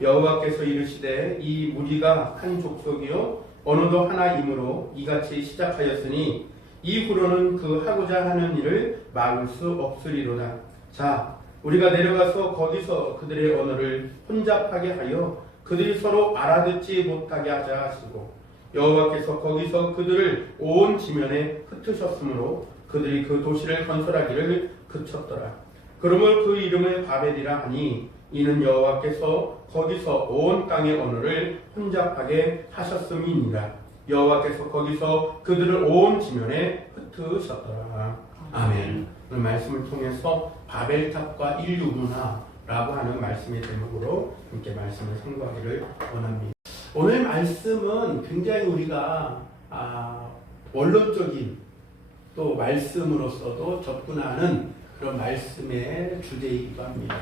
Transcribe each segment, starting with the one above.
여호와께서 이르시되 이 무리가 한 족속이요 언어도 하나이므로 이같이 시작하였으니 이후로는 그 하고자 하는 일을 막을 수 없으리로다. 자, 우리가 내려가서 거기서 그들의 언어를 혼잡하게 하여 그들이 서로 알아듣지 못하게 하자 하시고, 여호와께서 거기서 그들을 온 지면에 흩으셨으므로 그들이 그 도시를 건설하기를 그쳤더라. 그러므로 그 이름을 바벨이라 하니 이는 여호와께서 거기서 온 땅의 언어를 혼잡하게 하셨음이니라. 여호와께서 거기서 그들을 온 지면에 흩으셨더라. 아멘. 오늘 말씀을 통해서 바벨탑과 인류 문화라고 하는 말씀의 제목으로 함께 말씀을 선고하기를 원합니다. 오늘 말씀은 굉장히 우리가 원론적인 또 말씀으로서도 접근하는 그런 말씀의 주제이기도 합니다.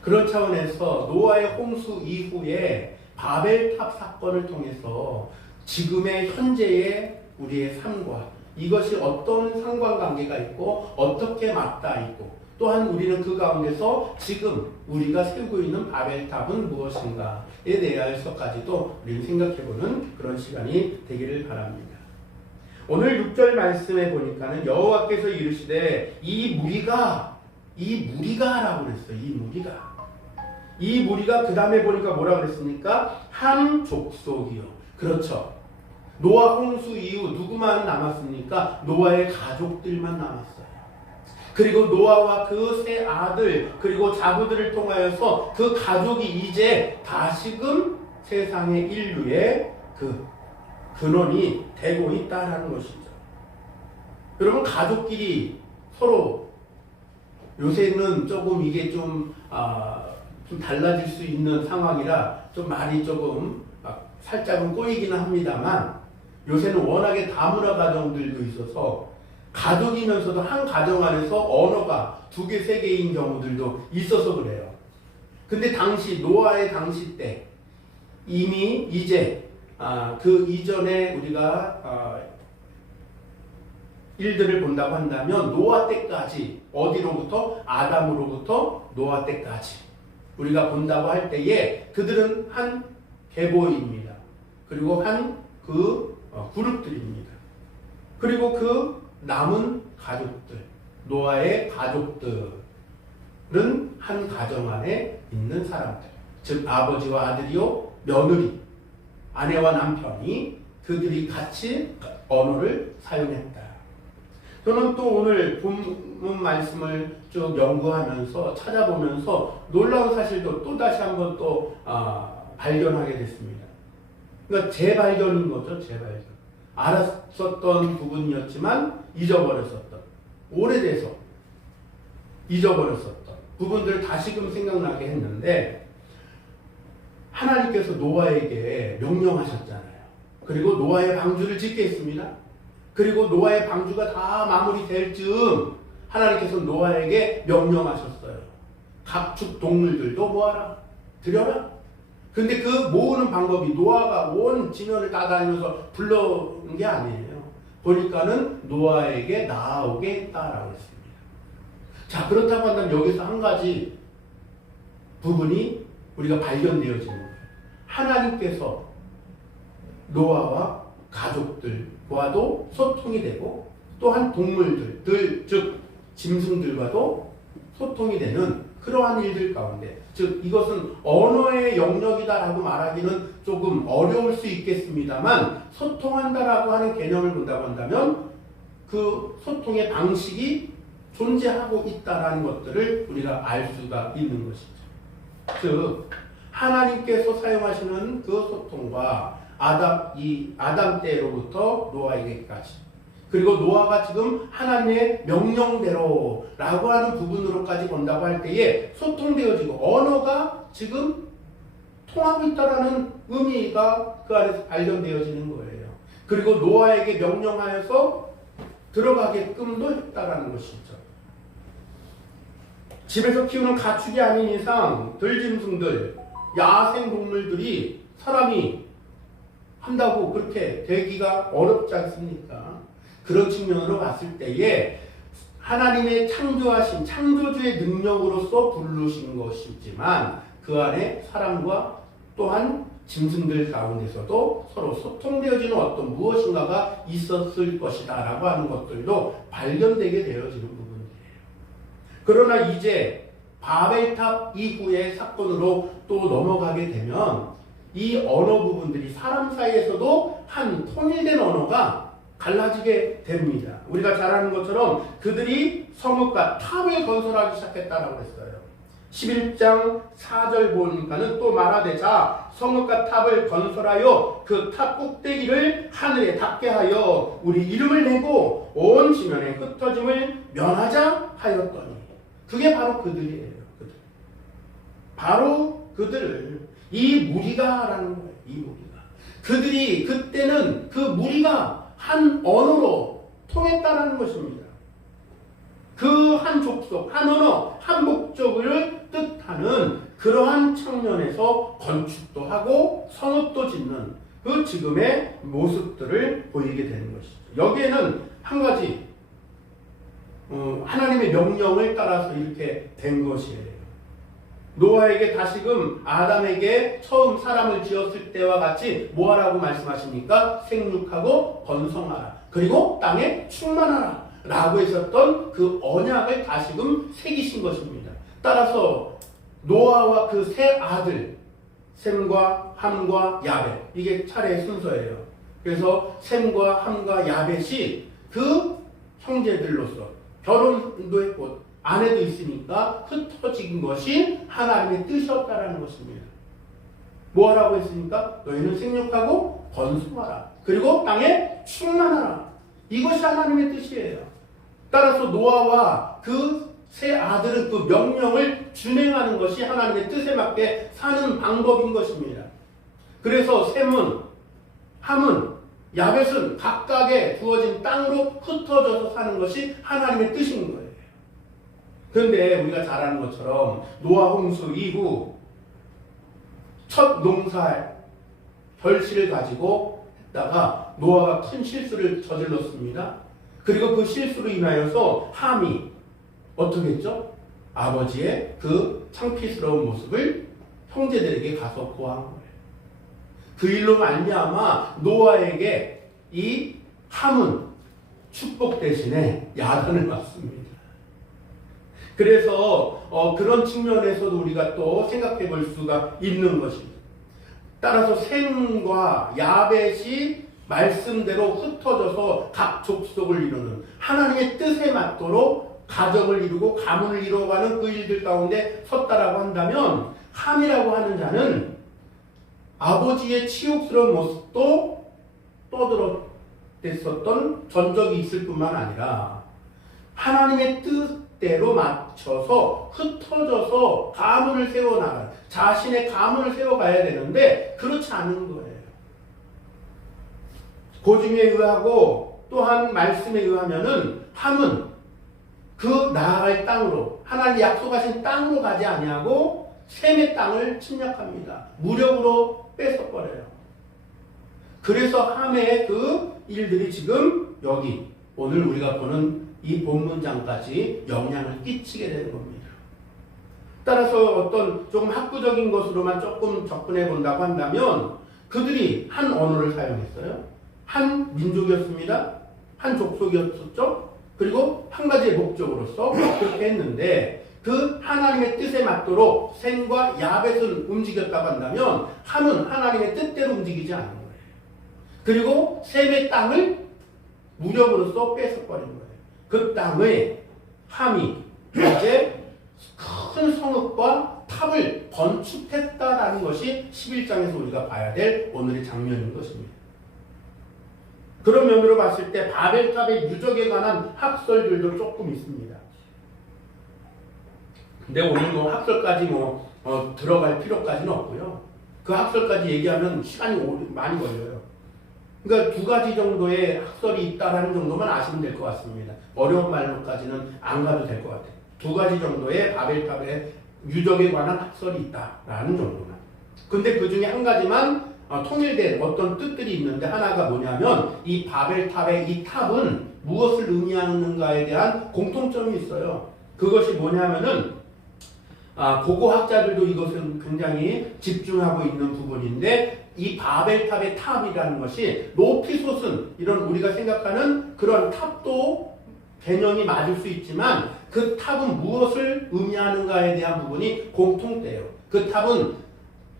그런 차원에서 노아의 홍수 이후에 바벨탑 사건을 통해서 지금의 현재의 우리의 삶과 이것이 어떤 상관관계가 있고 어떻게 맞닿아 있고, 또한 우리는 그 가운데서 지금 우리가 세우고 있는 바벨탑은 무엇인가에 대해서까지도 우리는 생각해보는 그런 시간이 되기를 바랍니다. 오늘 6절 말씀에 보니까는 여호와께서 이르시되 이 무리가 라고 그랬어요. 이 무리가 그 다음에 보니까 뭐라 그랬습니까? 한 족속이요. 그렇죠. 노아 홍수 이후 누구만 남았습니까? 노아의 가족들만 남았어요. 그리고 노아와 그 세 아들 그리고 자부들을 통하여서 그 가족이 이제 다시금 세상의 인류의 그 근원이 되고 있다라는 것이죠. 여러분, 가족끼리 서로 요새는 조금 이게 좀 달라질 수 있는 상황이라 좀 말이 조금 살짝은 꼬이기는 합니다만, 요새는 워낙에 다문화 가정들도 있어서 가족이면서도 한 가정 안에서 언어가 2개, 3개인 경우들도 있어서 그래요. 근데 노아의 당시 때 이미 이제 그 이전에 우리가 일들을 본다고 한다면 노아 때까지, 어디로부터? 아담으로부터 노아 때까지 우리가 본다고 할 때에 그들은 한 계보입니다. 그리고 한 그룹들입니다. 그리고 그 남은 가족들, 노아의 가족들은 한 가정 안에 있는 사람들, 즉 아버지와 아들이요, 며느리, 아내와 남편이 그들이 같이 언어를 사용했다. 저는 또 오늘 본문 말씀을 쭉 연구하면서 찾아보면서 놀라운 사실도 또 다시 한번 또 발견하게 됐습니다. 그러니까 재발견인 거죠, 재발견. 알았었던 부분이었지만 잊어버렸었던, 오래돼서 잊어버렸었던 부분들을 다시금 생각나게 했는데, 하나님께서 노아에게 명령하셨잖아요. 그리고 노아의 방주를 짓게 했습니다. 그리고 노아의 방주가 다 마무리될 즈음 하나님께서 노아에게 명령하셨어요. 각축 동물들도 모아라, 들여라. 근데 그 모으는 방법이 노아가 온 지면을 따다니면서 불러온 게 아니에요. 보니까는 노아에게 나아오게 했다라고 했습니다. 자, 그렇다고 한다면 여기서 한 가지 부분이 우리가 발견되어지는 거예요. 하나님께서 노아와 가족들과도 소통이 되고, 또한 동물들, 즉 짐승들과도 소통이 되는 그러한 일들 가운데, 즉 이것은 언어의 영역이다라고 말하기는 조금 어려울 수 있겠습니다만, 소통한다라고 하는 개념을 본다고 한다면 그 소통의 방식이 존재하고 있다라는 것들을 우리가 알 수가 있는 것이죠. 즉 하나님께서 사용하시는 그 소통과 아담 때로부터 노아에게까지, 그리고 노아가 지금 하나님의 명령대로라고 하는 부분으로까지 본다고 할 때에 소통되어지고 언어가 지금 통하고 있다라는 의미가 그 안에서 발견되어지는 거예요. 그리고 노아에게 명령하여서 들어가게끔도 했다라는 것이죠. 집에서 키우는 가축이 아닌 이상 들짐승들, 야생 동물들이 사람이 한다고 그렇게 되기가 어렵지 않습니까? 그런 측면으로 봤을 때에 하나님의 창조하신 창조주의 능력으로서 부르신 것이지만, 그 안에 사람과 또한 짐승들 가운데서도 서로 소통되어지는 어떤 무엇인가가 있었을 것이다 라고 하는 것들도 발견되게 되어지는 부분이에요. 그러나 이제 바벨탑 이후의 사건으로 또 넘어가게 되면 이 언어 부분들이 사람 사이에서도 한 통일된 언어가 갈라지게 됩니다. 우리가 잘 아는 것처럼 그들이 성읍과 탑을 건설하기 시작했다라고 했어요. 11장 4절 보니까는 또 말하되 자 성읍과 탑을 건설하여 그 탑 꼭대기를 하늘에 닿게 하여 우리 이름을 내고 온 지면에 흩어짐을 면하자 하였더니 그게 바로 그들이에요. 그들. 바로 그들을 이 무리가라는 거예요. 이 무리가. 그들이 그때는 그 무리가 한 언어로 통했다라는 것입니다. 그 한 족속, 한 언어, 한 목적을 뜻하는 그러한 측면에서 건축도 하고 성읍도 짓는 그 지금의 모습들을 보이게 되는 것이죠. 여기에는 한 가지 하나님의 명령을 따라서 이렇게 된 것이에요. 노아에게 다시금 아담에게 처음 사람을 지었을 때와 같이 뭐하라고 말씀하십니까? 생육하고 번성하라. 그리고 땅에 충만하라. 라고 했었던 그 언약을 다시금 새기신 것입니다. 따라서 노아와 그 세 아들 셈과 함과 야벳 이게 차례의 순서예요. 그래서 셈과 함과 야벳이 그 형제들로서 결혼도 했고 아내도 있으니까 흩어진 것이 하나님의 뜻이었다라는 것입니다. 뭐하라고 했습니까? 너희는 생육하고 번성하라. 그리고 땅에 충만하라. 이것이 하나님의 뜻이에요. 따라서 노아와 그 세 아들은 그 명령을 준행하는 것이 하나님의 뜻에 맞게 사는 방법인 것입니다. 그래서 셈은, 함은, 야벳은 각각의 주어진 땅으로 흩어져서 사는 것이 하나님의 뜻인 거예요. 그런데 우리가 잘 아는 것처럼 노아 홍수 이후 첫 농사 결실을 가지고 했다가 노아가 큰 실수를 저질렀습니다. 그리고 그 실수로 인하여서 함이 어떻게 했죠? 아버지의 그 창피스러운 모습을 형제들에게 가서 고한 거예요. 그 일로 말미암아 노아에게 이 함은 축복 대신에 야단을 맞습니다. 그래서 그런 측면에서도 우리가 또 생각해 볼 수가 있는 것입니다. 따라서 셈과 야벳이 말씀대로 흩어져서 각 족속을 이루는 하나님의 뜻에 맞도록 가정을 이루고 가문을 이루어가는 그 일들 가운데 섰다라고 한다면 함이라고 하는 자는 아버지의 치욕스러운 모습도 떠들어댔었던 전적이 있을 뿐만 아니라 하나님의 뜻대로 맞춰서 흩어져서 가문을 세워나가는 자신의 가문을 세워가야 되는데 그렇지 않은 거예요. 고증에 의하고 또한 말씀에 의하면은 함은 그 나아갈 땅으로 하나님 약속하신 땅으로 가지 아니하고 셈의 땅을 침략합니다. 무력으로 뺏어버려요. 그래서 함의 그 일들이 지금 여기 오늘 우리가 보는 이 본문장까지 영향을 끼치게 되는 겁니다. 따라서 어떤 조금 학구적인 것으로만 조금 접근해 본다고 한다면 그들이 한 언어를 사용했어요. 한 민족이었습니다. 한 족속이었었죠. 그리고 한 가지의 목적으로서 그렇게 했는데 그 하나님의 뜻에 맞도록 셈과 야벳은 움직였다고 한다면 함은 하나님의 뜻대로 움직이지 않는 거예요. 그리고 셈의 땅을 무력으로서 뺏어버린 거예요. 그 땅에 함이 이제 큰 성읍과 탑을 건축했다라는 것이 11장에서 우리가 봐야 될 오늘의 장면인 것입니다. 그런 면으로 봤을 때 바벨탑의 유적에 관한 학설들도 조금 있습니다. 근데 오늘 뭐 학설까지 들어갈 필요까지는 없고요. 그 학설까지 얘기하면 시간이 많이 걸려요. 그러니까 두 가지 정도의 학설이 있다라는 정도만 아시면 될 것 같습니다. 어려운 말로까지는 안 가도 될 것 같아요. 두 가지 정도의 바벨탑의 유적에 관한 학설이 있다라는 정도만. 근데 그 중에 한 가지만 통일된 어떤 뜻들이 있는데 하나가 뭐냐면 이 바벨탑의 이 탑은 무엇을 의미하는가에 대한 공통점이 있어요. 그것이 뭐냐면은 고고학자들도 이것은 굉장히 집중하고 있는 부분인데 이 바벨탑의 탑이라는 것이 높이 솟은 이런 우리가 생각하는 그런 탑도 개념이 맞을 수 있지만 그 탑은 무엇을 의미하는가에 대한 부분이 공통돼요. 그 탑은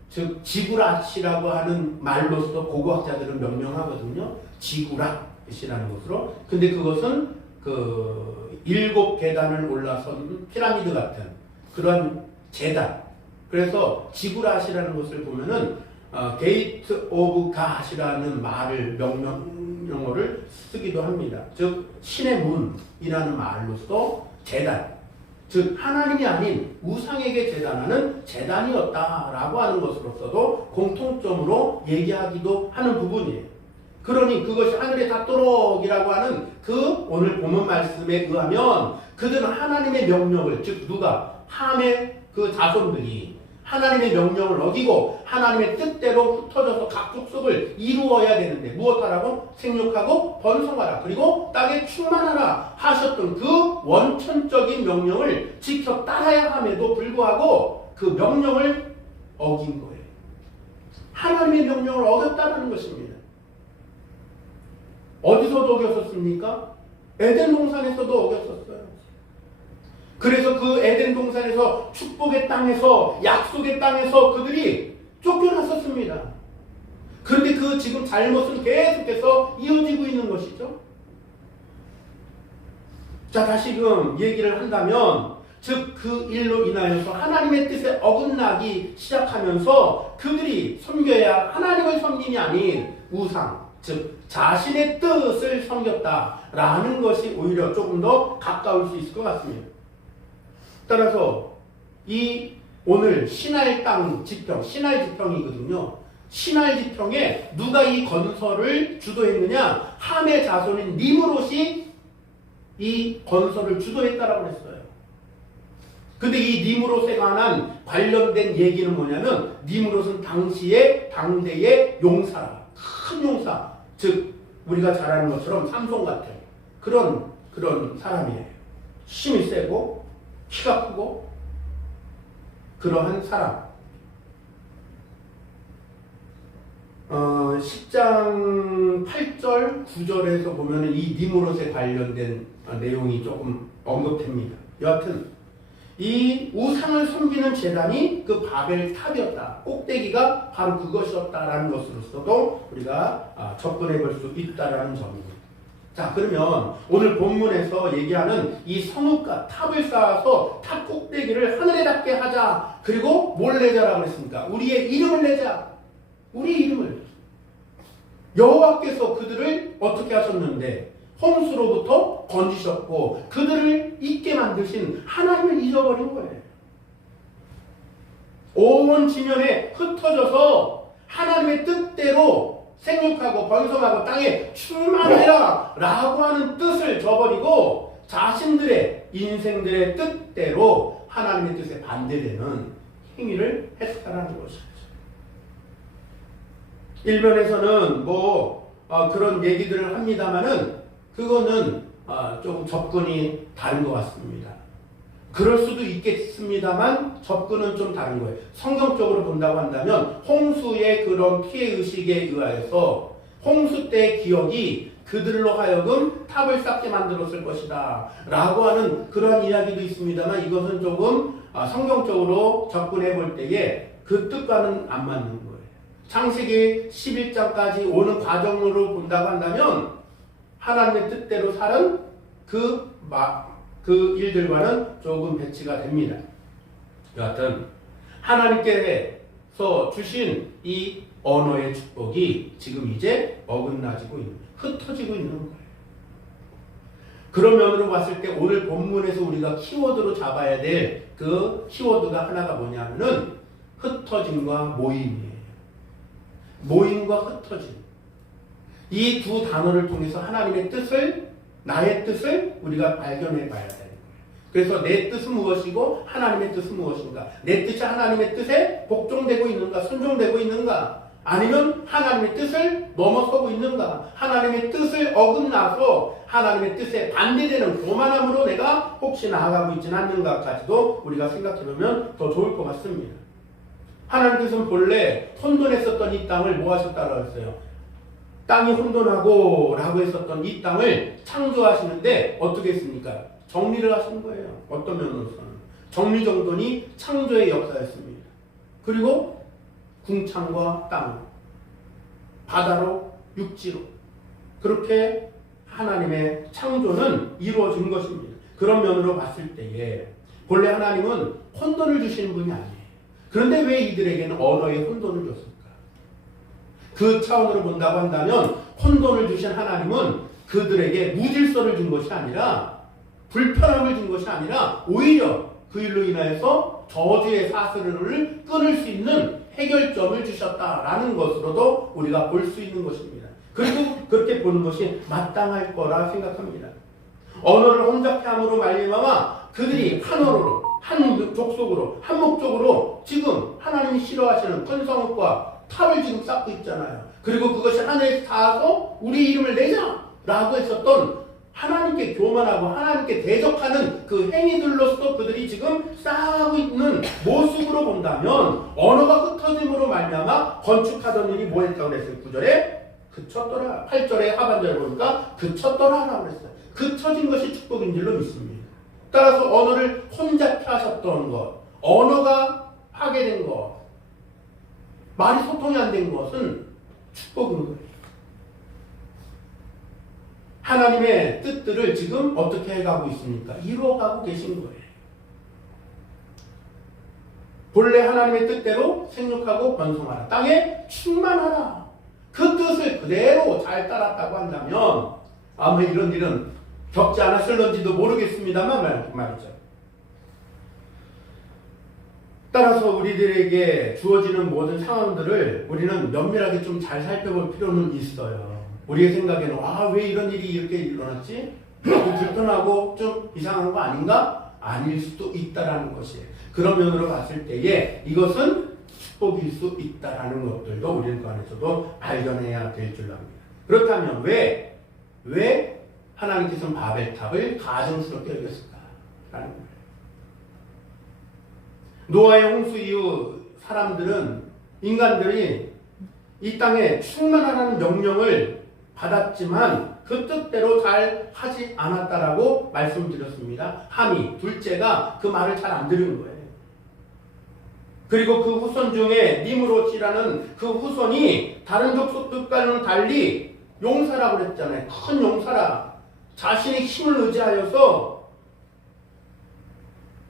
즉 지구라시라고 하는 말로서 고고학자들은 명명하거든요. 지구라시라는 것으로. 근데 그것은 그 7계단을 올라선 피라미드 같은 그런 재단. 그래서 지구라시라는 것을 보면은 게이트 오브 갓이라는 말을 명령어를 쓰기도 합니다. 즉 신의 문이라는 말로서 재단, 즉 하나님이 아닌 우상에게 재단하는 재단이었다라고 하는 것으로서도 공통점으로 얘기하기도 하는 부분이에요. 그러니 그것이 하늘에 닿도록이라고 하는 그 오늘 본문 말씀에 의하면 그들은 하나님의 명령을, 즉 누가? 함의 그 자손들이 하나님의 명령을 어기고 하나님의 뜻대로 흩어져서 각 족속을 이루어야 되는데 무엇하라고? 생육하고 번성하라 그리고 땅에 충만하라 하셨던 그 원천적인 명령을 지켜 따라야 함에도 불구하고 그 명령을 어긴 거예요. 하나님의 명령을 어겼다는 것입니다. 어디서도 어겼었습니까? 에덴 동산에서도 어겼었어요. 그래서 그 에덴 동산에서 축복의 땅에서 약속의 땅에서 그들이 쫓겨났었습니다. 그런데 그 지금 잘못은 계속해서 이어지고 있는 것이죠. 자, 다시금 얘기를 한다면 즉 그 일로 인하여서 하나님의 뜻에 어긋나기 시작하면서 그들이 섬겨야 하나님을 섬김이 아닌 우상, 즉 자신의 뜻을 섬겼다라는 것이 오히려 조금 더 가까울 수 있을 것 같습니다. 따라서 이 오늘 신할 땅 지평, 신할 지평이거든요. 신할 지평에 누가 이 건설을 주도했느냐? 함의 자손인 니므롯이 이 건설을 주도했다라고 했어요. 근데 이 니므롯에 관한 관련된 얘기는 뭐냐면 니므롯은 당대의 용사라. 큰 용사. 즉 우리가 잘 아는 것처럼 삼손 같은 그런 사람이에요. 힘이 세고 키가 크고 그러한 사람. 10장 8절 9절에서 보면 이 니므롯에 관련된 내용이 조금 언급됩니다. 여하튼 이 우상을 섬기는 제단이 그 바벨탑이었다. 꼭대기가 바로 그것이었다라는 것으로서도 우리가 접근해 볼 수 있다라는 점입니다. 자, 그러면 오늘 본문에서 얘기하는 이 성읍과 탑을 쌓아서 탑 꼭대기를 하늘에 닿게 하자. 그리고 뭘 내자라고 했습니까? 우리의 이름을 내자. 우리 이름을. 여호와께서 그들을 어떻게 하셨는데 홍수로부터 건지셨고 그들을 잊게 만드신 하나님을 잊어버린 거예요. 온 지면에 흩어져서 하나님의 뜻대로 생육하고 번성하고 땅에 충만해라 라고 하는 뜻을 저버리고 자신들의 인생들의 뜻대로 하나님의 뜻에 반대되는 행위를 했다는 것이죠. 일면에서는 그런 얘기들을 합니다만은 그거는 조금 접근이 다른 것 같습니다. 그럴 수도 있겠습니다만 접근은 좀 다른 거예요. 성경적으로 본다고 한다면 홍수의 그런 피해의식에 의하여서 홍수 때의 기억이 그들로 하여금 탑을 쌓게 만들었을 것이다 라고 하는 그런 이야기도 있습니다만 이것은 조금 성경적으로 접근해 볼 때에 그 뜻과는 안 맞는 거예요. 창세기 11장까지 오는 과정으로 본다고 한다면 하나님의 뜻대로 사는 그 일들과는 조금 배치가 됩니다. 여하튼 하나님께서 주신 이 언어의 축복이 지금 이제 어긋나지고 흩어지고 있는 거예요. 그런 면으로 봤을 때 오늘 본문에서 우리가 키워드로 잡아야 될 그 키워드가 하나가 뭐냐면은 흩어짐과 모임이에요. 모임과 흩어짐. 이 두 단어를 통해서 하나님의 뜻을, 나의 뜻을 우리가 발견해 봐야 되는 거예요. 그래서 내 뜻은 무엇이고 하나님의 뜻은 무엇인가? 내 뜻이 하나님의 뜻에 복종되고 있는가? 순종되고 있는가? 아니면 하나님의 뜻을 넘어서고 있는가? 하나님의 뜻을 어긋나서 하나님의 뜻에 반대되는 교만함으로 내가 혹시 나아가고 있지는 않는가까지도 우리가 생각해보면 더 좋을 것 같습니다. 하나님께서는 본래 혼돈했었던 이 땅을 뭐 하셨다고 했어요? 땅이 혼돈하고 라고 했었던 이 땅을 창조하시는데 어떻게 했습니까? 정리를 하신 거예요. 어떤 면으로서는. 정리정돈이 창조의 역사였습니다. 그리고 궁창과 땅, 바다로, 육지로 그렇게 하나님의 창조는 이루어진 것입니다. 그런 면으로 봤을 때에 본래 하나님은 혼돈을 주시는 분이 아니에요. 그런데 왜 이들에게는 언어의 혼돈을 줬을까? 그 차원으로 본다고 한다면 혼돈을 주신 하나님은 그들에게 무질서를 준 것이 아니라 불편함을 준 것이 아니라 오히려 그 일로 인하여서 저주의 사슬을 끊을 수 있는 해결점을 주셨다라는 것으로도 우리가 볼 수 있는 것입니다. 그리고 그렇게 보는 것이 마땅할 거라 생각합니다. 언어를 혼잡케 함으로 말미암아 그들이 한 언어로 한 족속으로 한 목적으로 지금 하나님이 싫어하시는 건성읍과 탑을 지금 쌓고 있잖아요. 그리고 그것이 하늘에 닿아서 우리 이름을 내자라고 했었던 하나님께 교만하고 하나님께 대적하는 그 행위들로서 그들이 지금 쌓아가고 있는 모습으로 본다면 언어가 흩어짐으로 말미암아 건축하던 일이 뭐 했다고 그랬어요? 9절에 그쳤더라. 8절에 하반절에 보니까 그쳤더라라고 그랬어요. 그쳐진 것이 축복인 줄로 믿습니다. 따라서 언어를 혼잡케 하셨던 것, 언어가 파괴된 것, 말이 소통이 안 된 것은 축복인 거예요. 하나님의 뜻들을 지금 어떻게 해가고 있습니까? 이루어가고 계신 거예요. 본래 하나님의 뜻대로 생육하고 번성하라. 땅에 충만하라. 그 뜻을 그대로 잘 따랐다고 한다면 아마 이런 일은 겪지 않았을런지도 모르겠습니다만 말이죠. 따라서 우리들에게 주어지는 모든 상황들을 우리는 면밀하게 좀 잘 살펴볼 필요는 있어요. 우리의 생각에는 왜 이런 일이 이렇게 일어났지? 불편하고 좀 이상한 거 아닌가? 아닐 수도 있다라는 것이에요. 그런 면으로 봤을 때에 이것은 축복일 수 있다라는 것들도 우리는 그 안에서도 발견해야 될 줄 압니다. 그렇다면 왜 하나님께서는 바벨탑을 가증스럽게 여겼을까라는 거예요. 노아의 홍수 이후 사람들은 인간들이 이 땅에 충만하라는 명령을 받았지만 그 뜻대로 잘 하지 않았다라고 말씀드렸습니다. 함이 둘째가 그 말을 잘 안 들은 거예요. 그리고 그 후손 중에 니므롯이라는 그 후손이 다른 족속들과는 달리 용사라고 그랬잖아요. 큰 용사라. 자신의 힘을 의지하여서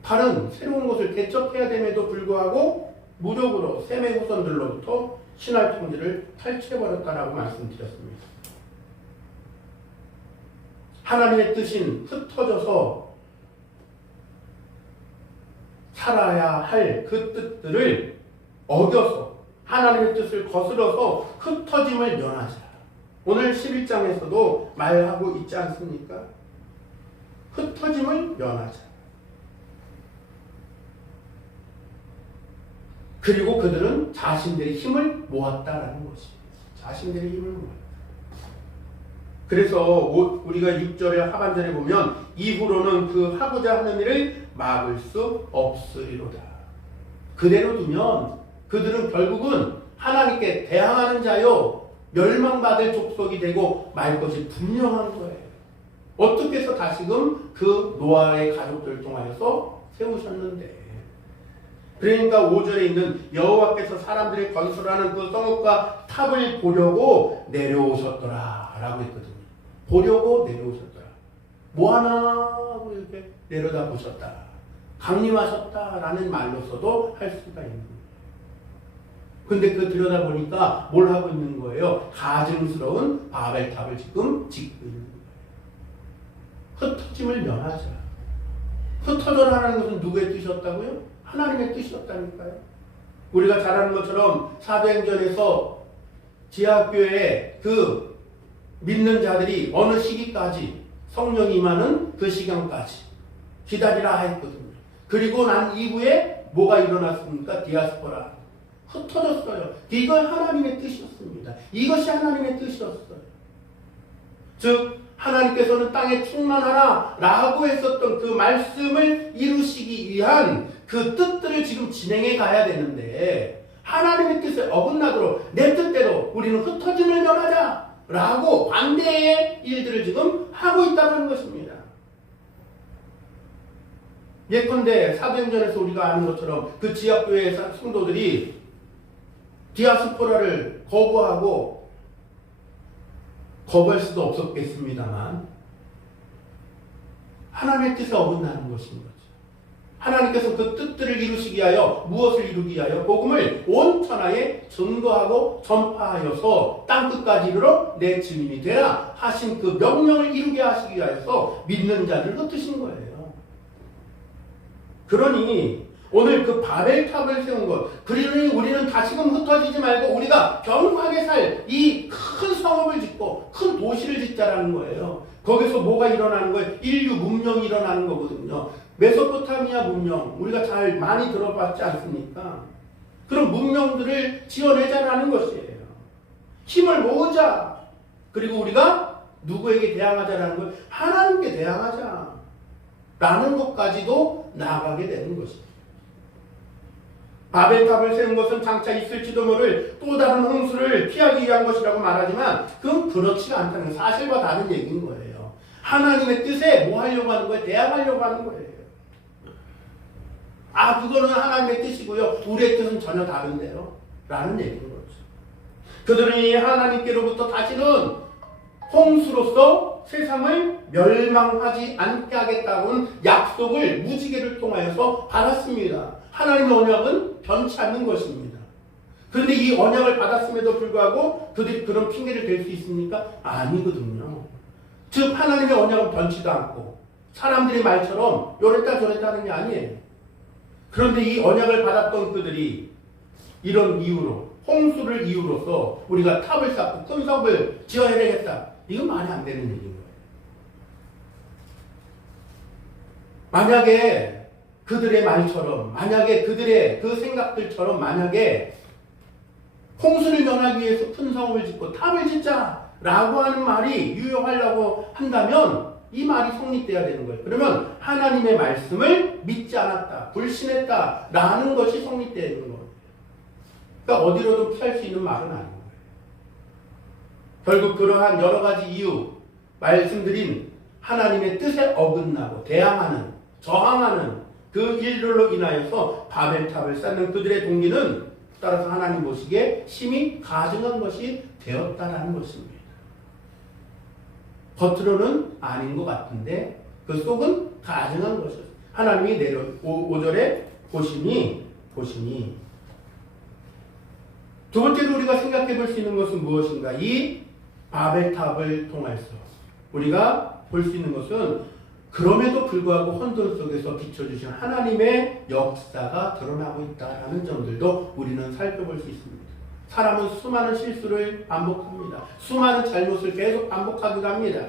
다른 새로운 것을 개척해야 됨에도 불구하고 무력으로 셈의 후손들로부터 신할 통제를 탈취해버렸다라고 말씀드렸습니다. 하나님의 뜻인 흩어져서 살아야 할 그 뜻들을 어겨서 하나님의 뜻을 거스러서 흩어짐을 면하자. 오늘 11장에서도 말하고 있지 않습니까? 흩어짐을 면하자. 그리고 그들은 자신들의 힘을 모았다라는 것이에요. 자신들의 힘을 모았다. 그래서 우리가 6절의 하반절에 보면 이후로는 그 하고자 하는 일을 막을 수 없으리로다. 그대로 두면 그들은 결국은 하나님께 대항하는 자요 멸망받을 족속이 되고 말 것이 분명한 거예요. 어떻게 해서 다시금 그 노아의 가족들을 통하여서 세우셨는데, 그러니까 5절에 있는 여호와께서 사람들이 건설하는 그 성읍과 탑을 보려고 내려오셨더라 라고 했거든요. 보려고 내려오셨더라. 뭐하나 하고 이렇게 내려다 보셨다, 강림하셨다라는 말로서도 할 수가 있는 거예요. 근데 그 들여다보니까 뭘 하고 있는 거예요? 가증스러운 바벨탑을 지금 짓고 있는 거예요. 흩어짐을 면하자. 흩어져라는 것은 누구의 뜻이었다고요? 하나님의 뜻이었다니까요. 우리가 잘 아는 것처럼 사도행전에서 지하교회에 그 믿는 자들이 어느 시기까지 성령이 임하는 그 시간까지 기다리라 했거든요. 그리고 난 이후에 뭐가 일어났습니까? 디아스포라. 흩어졌어요. 이건 하나님의 뜻이었습니다. 이것이 하나님의 뜻이었어요. 즉 하나님께서는 땅에 충만하라 라고 했었던 그 말씀을 이루시기 위한 그 뜻들을 지금 진행해 가야 되는데, 하나님의 뜻에 어긋나도록 내 뜻대로 우리는 흩어짐을 면하자 라고 반대의 일들을 지금 하고 있다는 것입니다. 예컨대 사도행전에서 우리가 아는 것처럼 그 지역교회 성도들이 디아스포라를 거부하고, 거부할 수도 없었겠습니다만 하나님의 뜻에 어긋나는 것인 거죠. 하나님께서 그 뜻들을 이루시기 위하여, 무엇을 이루기 위하여 복음을 온 천하에 증거하고 전파하여서 땅끝까지 이르러 내 증인이 되라 하신 그 명령을 이루게 하시기 위하여서 믿는 자를 흩으신 거예요. 그러니 오늘 그 바벨탑을 세운 것, 그러니 우리는 다시금 흩어지지 말고 우리가 견고하게 살 이 큰 성읍을 짓고 큰 도시를 짓자라는 거예요. 거기서 뭐가 일어나는 거예요? 인류 문명이 일어나는 거거든요. 메소포타미아 문명, 우리가 잘 많이 들어봤지 않습니까? 그런 문명들을 지어내자라는 것이에요. 힘을 모으자. 그리고 우리가 누구에게 대항하자라는 거예요? 하나님께 대항하자 라는 것까지도 나아가게 되는 것입니다. 바벨탑을 세운 것은 장차 있을지도 모를 또 다른 홍수를 피하기 위한 것이라고 말하지만 그건 그렇지가 않다는, 사실과 다른 얘기인 거예요. 하나님의 뜻에 뭐 하려고 하는 거예요? 대항하려고 하는 거예요. 아, 그거는 하나님의 뜻이고요, 우리의 뜻은 전혀 다른데요 라는 얘기인 거죠. 그들은 하나님께로부터 다시는 홍수로서 세상을 멸망하지 않게 하겠다고는 약속을 무지개를 통하여서 받았습니다. 하나님의 언약은 변치 않는 것입니다. 그런데 이 언약을 받았음에도 불구하고 그들이 그런 핑계를 댈 수 있습니까? 아니거든요. 즉 하나님의 언약은 변치도 않고 사람들의 말처럼 요랬다 저랬다 하는 게 아니에요. 그런데 이 언약을 받았던 그들이 이런 이유로, 홍수를 이유로서 우리가 탑을 쌓고 큰 성을 지어야 되겠다, 이건 말이 안 되는 얘기인 거예요. 만약에 그들의 말처럼, 만약에 그들의 그 생각들처럼 만약에 홍수를 면하기 위해서 큰 성을 짓고 탑을 짓자라고 하는 말이 유효하려고 한다면 이 말이 성립돼야 되는 거예요. 그러면 하나님의 말씀을 믿지 않았다, 불신했다라는 것이 성립돼야 되는 거예요. 그러니까 어디로든 피할 수 있는 말은 아닌 거예요. 결국 그러한 여러 가지 이유, 말씀드린 하나님의 뜻에 어긋나고 대항하는, 저항하는 그 일들로 인하여서 바벨탑을 쌓는 그들의 동기는 따라서 하나님 보시기에 심히 가증한 것이 되었다라는 것입니다. 겉으로는 아닌 것 같은데 그 속은 가증한 것이었어요. 하나님이 5절에 보시니 두 번째로 우리가 생각해 볼 수 있는 것은 무엇인가? 이 바벨탑을 통해서 우리가 볼 수 있는 것은 그럼에도 불구하고 혼돈 속에서 비춰주신 하나님의 역사가 드러나고 있다는 점들도 우리는 살펴볼 수 있습니다. 사람은 수많은 실수를 반복합니다. 수많은 잘못을 계속 반복하기도 합니다.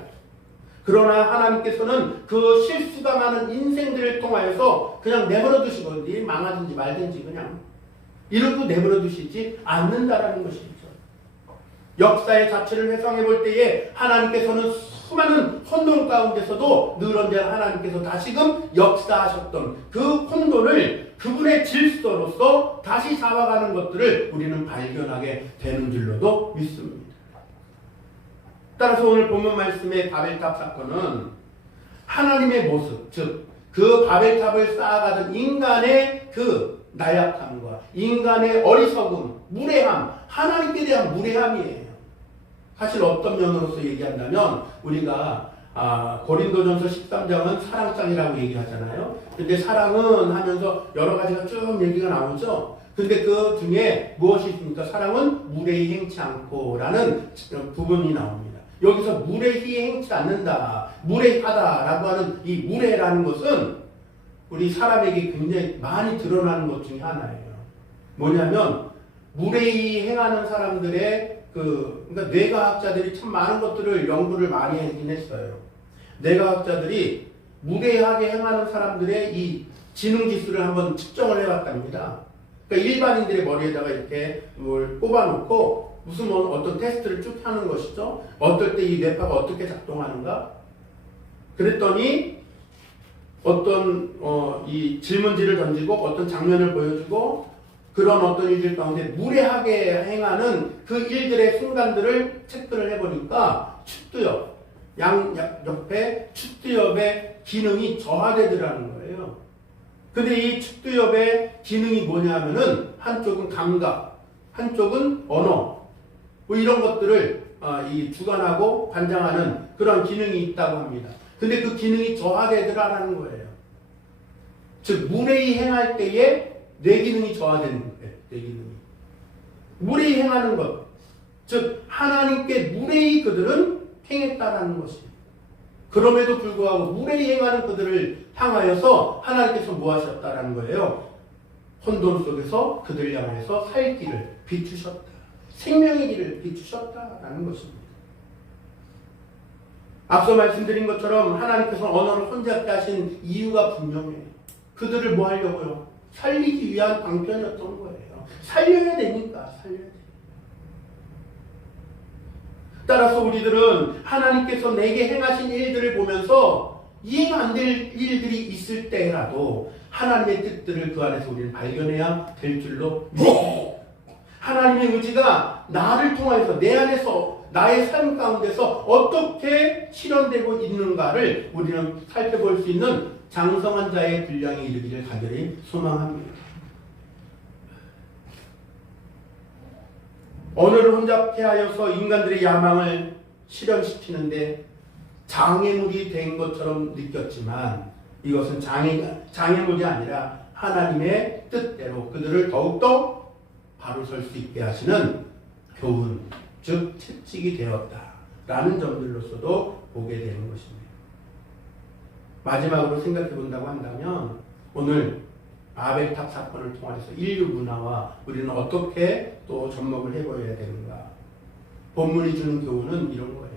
그러나 하나님께서는 그 실수가 많은 인생들을 통하여서 그냥 내버려 두시고 망하든지 말든지 그냥 이러고 내버려 두시지 않는다라는 것이죠. 역사의 자체를 회상해 볼 때에 하나님께서는 수많은 혼돈 가운데서도 늘 언제나 하나님께서 다시금 역사하셨던 그 혼돈을 그분의 질서로서 다시 잡아가는 것들을 우리는 발견하게 되는 줄로도 믿습니다. 따라서 오늘 본문 말씀의 바벨탑 사건은 하나님의 모습, 즉 그 바벨탑을 쌓아가던 인간의 그 나약함과 인간의 어리석음, 무례함, 하나님께 대한 무례함이에요. 사실 어떤 면으로서 얘기한다면 우리가 고린도전서 13장은 사랑장이라고 얘기하잖아요. 근데 사랑은 하면서 여러 가지가 쭉 얘기가 나오죠. 근데 그 중에 무엇이 있습니까? 사랑은 무례히 행치 않고 라는 부분이 나옵니다. 여기서 무례히 행치 않는다, 무례하다라고 하는 이 무례라는 것은 우리 사람에게 굉장히 많이 드러나는 것 중에 하나예요. 뭐냐면 무례히 행하는 사람들의 그러니까 뇌과학자들이 참 많은 것들을 연구를 많이 하긴 했어요. 뇌과학자들이 무례하게 행하는 사람들의 이 지능 지수를 한번 측정을 해봤답니다. 그러니까 일반인들의 머리에다가 이렇게 뭘 꼽아놓고 무슨 뭐 어떤 테스트를 쭉 하는 것이죠. 어떨 때 이 뇌파가 어떻게 작동하는가. 그랬더니 어떤 이 질문지를 던지고 어떤 장면을 보여주고 그런 어떤 일들 가운데 무례하게 행하는 그 일들의 순간들을 체크를 해보니까 축두엽, 옆에 축두엽의 기능이 저하되더라는 거예요. 근데 이 축두엽의 기능이 뭐냐면은 한쪽은 감각, 한쪽은 언어, 뭐 이런 것들을 이 주관하고 관장하는 그런 기능이 있다고 합니다. 근데 그 기능이 저하되더라는 거예요. 즉 무례히 행할 때에 뇌 기능이 저하되는 거예요. 뇌 기능이. 무례히 행하는 것. 즉 하나님께 무례히 그들은 행했다라는 것이에요. 그럼에도 불구하고 무례히 행하는 그들을 향하여서 하나님께서 뭐 하셨다라는 거예요. 혼돈 속에서 그들 향해서 살 길을 비추셨다. 생명의 길을 비추셨다라는 것입니다. 앞서 말씀드린 것처럼 하나님께서 언어를 혼잡게 하신 이유가 분명해요. 그들을 뭐 하려고요? 살리기 위한 방편이었던 거예요. 살려야 되니까 살려야 돼요. 따라서 우리들은 하나님께서 내게 행하신 일들을 보면서 이해가 안 될 일들이 있을 때라도 하나님의 뜻들을 그 안에서 우리는 발견해야 될 줄로 믿습니다. 하나님의 의지가 나를 통해서 내 안에서 나의 삶 가운데서 어떻게 실현되고 있는가를 우리는 살펴볼 수 있는 장성한 자의 분량에 이르기를 간절히 소망합니다. 언어를 혼잡케 하여서 인간들의 야망을 실현시키는데 장애물이 된 것처럼 느꼈지만 이것은 장애물이 아니라 하나님의 뜻대로 그들을 더욱더 바로 설 수 있게 하시는 교훈, 즉 채찍이 되었다라는 점들로서도 보게 되는 것입니다. 마지막으로 생각해 본다고 한다면 오늘 아벨탑 사건을 통해서 인류 문화와 우리는 어떻게 또 접목을 해보아야 되는가. 본문이 주는 교훈은 이런 거예요.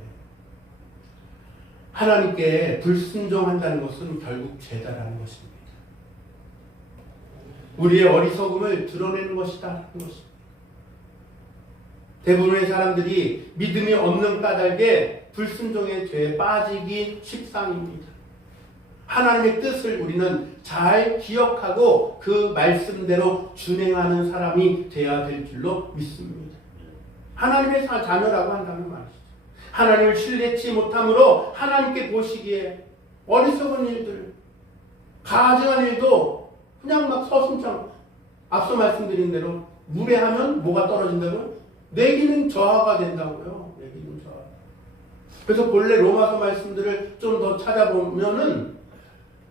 하나님께 불순종한다는 것은 결국 죄다라는 것입니다. 우리의 어리석음을 드러내는 것이다. 대부분의 사람들이 믿음이 없는 까닭에 불순종의 죄에 빠지기 십상입니다. 하나님의 뜻을 우리는 잘 기억하고 그 말씀대로 준행하는 사람이 되어야 될 줄로 믿습니다. 하나님의 자녀라고 한다는 말이죠. 하나님을 신뢰치 못함으로 하나님께 보시기에 어리석은 일들, 가증한 일도 그냥 막 서슴장 앞서 말씀드린 대로 무례하면 뭐가 떨어진다고요? 내기는 저하가 된다고요. 내기는 저하. 그래서 본래 로마서 말씀들을 좀 더 찾아보면은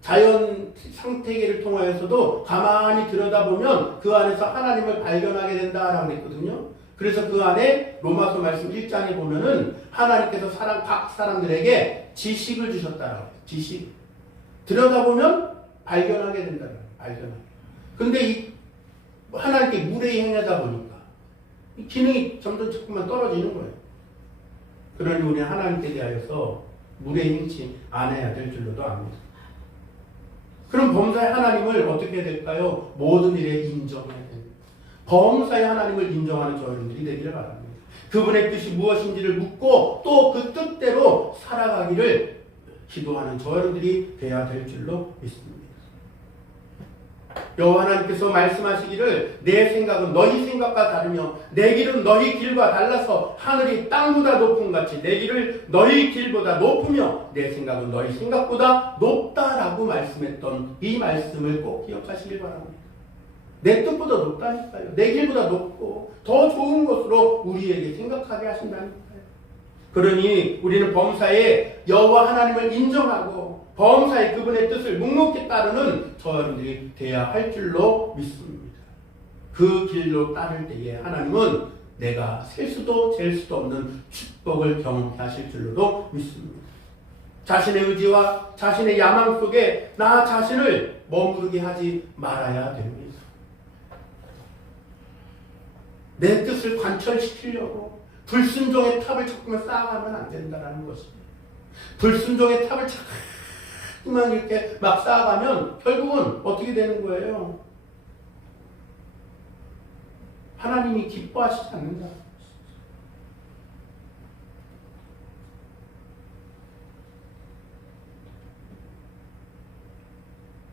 자연 상태계를 통하여서도 가만히 들여다보면 그 안에서 하나님을 발견하게 된다라고 했거든요. 그래서 그 안에 로마서 말씀 1장에 보면은 하나님께서 각 사람들에게 지식을 주셨다라고 해요. 지식. 들여다보면 발견하게 된다라고 해요. 발견하게. 근데 이 하나님께 무례히 행하다 보니까 이 기능이 점점 조금만 떨어지는 거예요. 그러니 우리는 하나님께 대하여서 무례히 행치 않아야 될 줄로도 압니다. 그럼 범사의 하나님을 어떻게 해야 될까요? 모든 일에 인정해야 됩니다. 범사의 하나님을 인정하는 저희들이 되기를 바랍니다. 그분의 뜻이 무엇인지를 묻고 또 그 뜻대로 살아가기를 기도하는 저희들이 되어야 될 줄로 믿습니다. 여호와 하나님께서 말씀하시기를 내 생각은 너희 생각과 다르며 내 길은 너희 길과 달라서 하늘이 땅보다 높은 같이 내 길을 너희 길보다 높으며 내 생각은 너희 생각보다 높다라고 말씀했던 이 말씀을 꼭 기억하시길 바랍니다. 내 뜻보다 높다니까요. 내 길보다 높고 더 좋은 것으로 우리에게 생각하게 하신다니까요. 그러니 우리는 범사에 여호와 하나님을 인정하고 범사에 그분의 뜻을 묵묵히 따르는 저여러분들이 되어야 할 줄로 믿습니다. 그 길로 따를 때에 하나님은 내가 셀 수도 잴 수도 없는 축복을 경험케 하실 줄로도 믿습니다. 자신의 의지와 자신의 야망 속에 나 자신을 머무르게 하지 말아야 됩니다. 내 뜻을 관철시키려고 불순종의 탑을 자꾸만 쌓아가면 안 된다는 것입니다. 불순종의 탑을 자꾸만 이렇게 막 쌓아가면 결국은 어떻게 되는 거예요? 하나님이 기뻐하시지 않는다.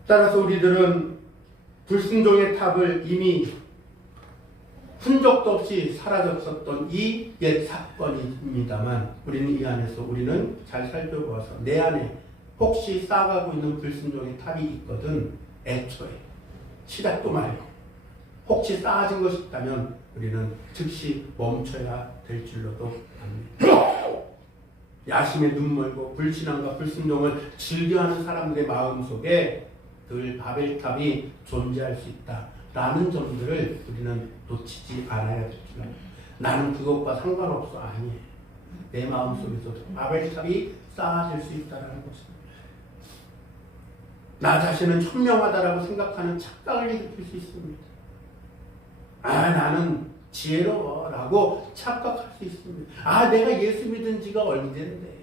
따라서 우리들은 불순종의 탑을 이미 흔적도 없이 사라졌었던 이 옛 사건입니다만 우리는 이 안에서 우리는 잘 살펴보아서 내 안에 혹시 쌓아가고 있는 불순종의 탑이 있거든 애초에 시작도 말고 혹시 쌓아진 것이 있다면 우리는 즉시 멈춰야 될 줄로도 압니다. 야심에 눈멀고 불신앙과 불순종을 즐겨하는 사람들의 마음속에 늘 바벨탑이 존재할 수 있다라는 점들을 우리는 놓치지 않아야 될 줄 압니다. 나는 그것과 상관없어. 아니에요. 내 마음속에서도 바벨탑이 쌓아질 수 있다는 것입니다. 나 자신은 현명하다라고 생각하는 착각을 일으킬 수 있습니다. 나는 지혜로워라고 착각할 수 있습니다. 내가 예수 믿은 지가 얼마인데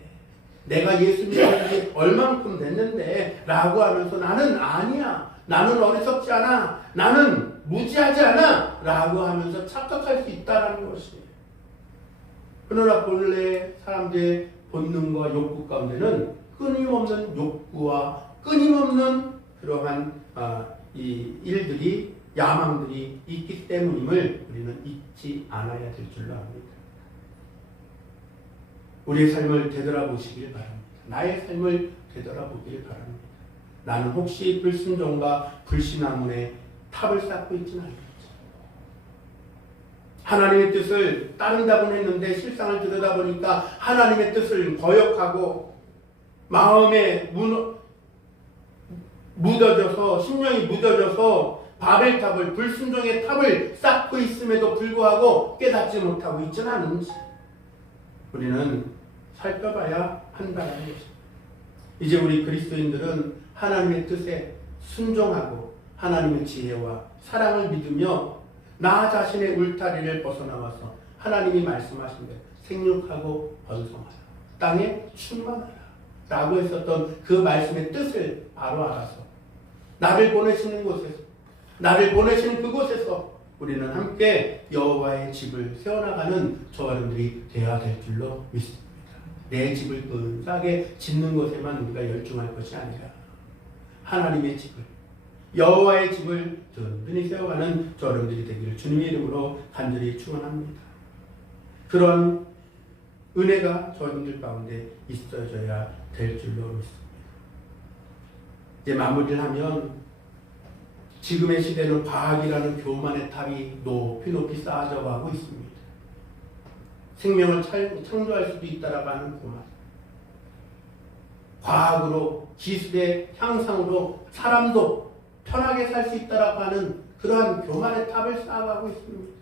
내가 예수 믿은 지 얼만큼 됐는데 라고 하면서 나는 아니야. 나는 어리석지 않아. 나는 무지하지 않아. 라고 하면서 착각할 수 있다는 것이에요. 그러나 본래 사람들의 본능과 욕구 가운데는 끊임없는 욕구와 끊임없는 그러한 이 일들이 야망들이 있기 때문임을 우리는 잊지 않아야 될 줄로 압니다. 우리의 삶을 되돌아보시길 바랍니다. 나의 삶을 되돌아보길 바랍니다. 나는 혹시 불순종과 불신앙문에 탑을 쌓고 있지는 않겠지. 하나님의 뜻을 따른다고는 했는데 실상을 들여다보니까 하나님의 뜻을 거역하고 마음에 묻어져서 심령이 묻어져서 바벨탑을 불순종의 탑을 쌓고 있음에도 불구하고 깨닫지 못하고 있지는 않은지 우리는 살펴봐야 한다는 것입니다. 이제 우리 그리스도인들은 하나님의 뜻에 순종하고 하나님의 지혜와 사랑을 믿으며 나 자신의 울타리를 벗어나와서 하나님이 말씀하신 대로 생육하고 번성하라. 땅에 충만하라. 라고 했었던 그 말씀의 뜻을 바로 알아서 나를 보내시는 곳에서 나를 보내시는 그곳에서 우리는 함께 여호와의 집을 세워나가는 저와 여러분들이 되어야 될 줄로 믿습니다. 내 집을 근사하게 짓는 것에만 우리가 열중할 것이 아니라 하나님의 집을 여호와의 집을 든든히 세워가는 저와 여러분들이 되기를 주님의 이름으로 간절히 축원합니다. 그런 은혜가 저와 여러분들 가운데 있어져야 될 줄로 믿습니다. 이제 마무리를 하면 지금의 시대는 과학이라는 교만의 탑이 높이 쌓아져 가고 있습니다. 생명을 창조할 수도 있다라고 하는 교만. 과학으로 기술의 향상으로 사람도 편하게 살 수 있다라고 하는 그러한 교만의 탑을 쌓아가고 있습니다.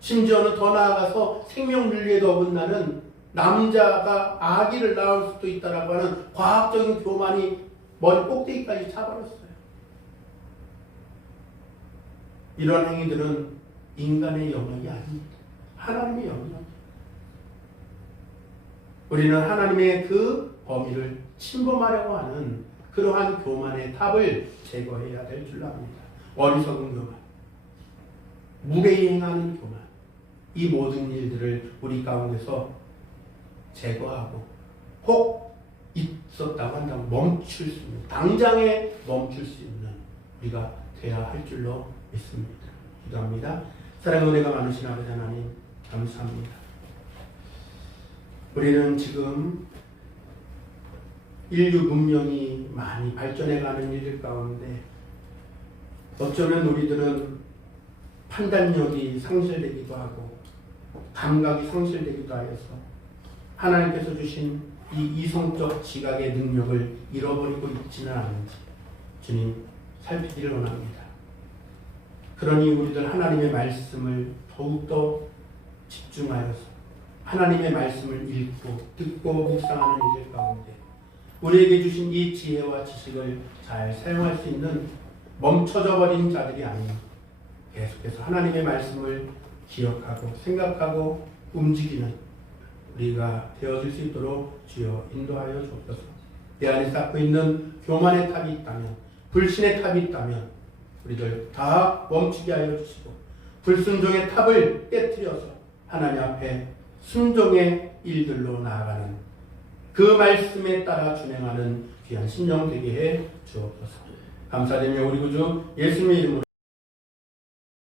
심지어는 더 나아가서 생명 윤리에도 어긋나는 남자가 아기를 낳을 수도 있다라고 하는 과학적인 교만이 머리 꼭대기까지 차버렸어요. 이런 행위들은 인간의 영역이 아닙니다. 하나님의 영역. 우리는 하나님의 그 범위를 침범하려고 하는 그러한 교만의 탑을 제거해야 될 줄 압니다. 어리석은 교만, 무례히 행하는 교만, 이 모든 일들을 우리 가운데서 제거하고 혹 있었다고 한다면 멈출 수 있는, 당장에 멈출 수 있는 우리가 되어야 할 줄로 믿습니다. 기도합니다. 사랑의 은혜가 많으신 아버지 하나님 감사합니다. 우리는 지금 인류 문명이 많이 발전해가는 일 가운데 어쩌면 우리들은 판단력이 상실되기도 하고 감각이 상실되기도 하여서 하나님께서 주신 이 이성적 지각의 능력을 잃어버리고 있지는 않은지 주님 살피기를 원합니다. 그러니 우리들 하나님의 말씀을 더욱더 집중하여서 하나님의 말씀을 읽고 듣고 묵상하는 일 가운데 우리에게 주신 이 지혜와 지식을 잘 사용할 수 있는 멈춰져 버린 자들이 아닌 계속해서 하나님의 말씀을 기억하고 생각하고 움직이는 우리가 되어질 수 있도록 주여 인도하여 주옵소서. 내 안에 쌓고 있는 교만의 탑이 있다면 불신의 탑이 있다면 우리들 다 멈추게 하여 주시고 불순종의 탑을 깨뜨려서 하나님 앞에 순종의 일들로 나아가는 그 말씀에 따라 준행하는 귀한 심령 되게 해 주옵소서. 감사드리며 우리 구주 예수님의 이름으로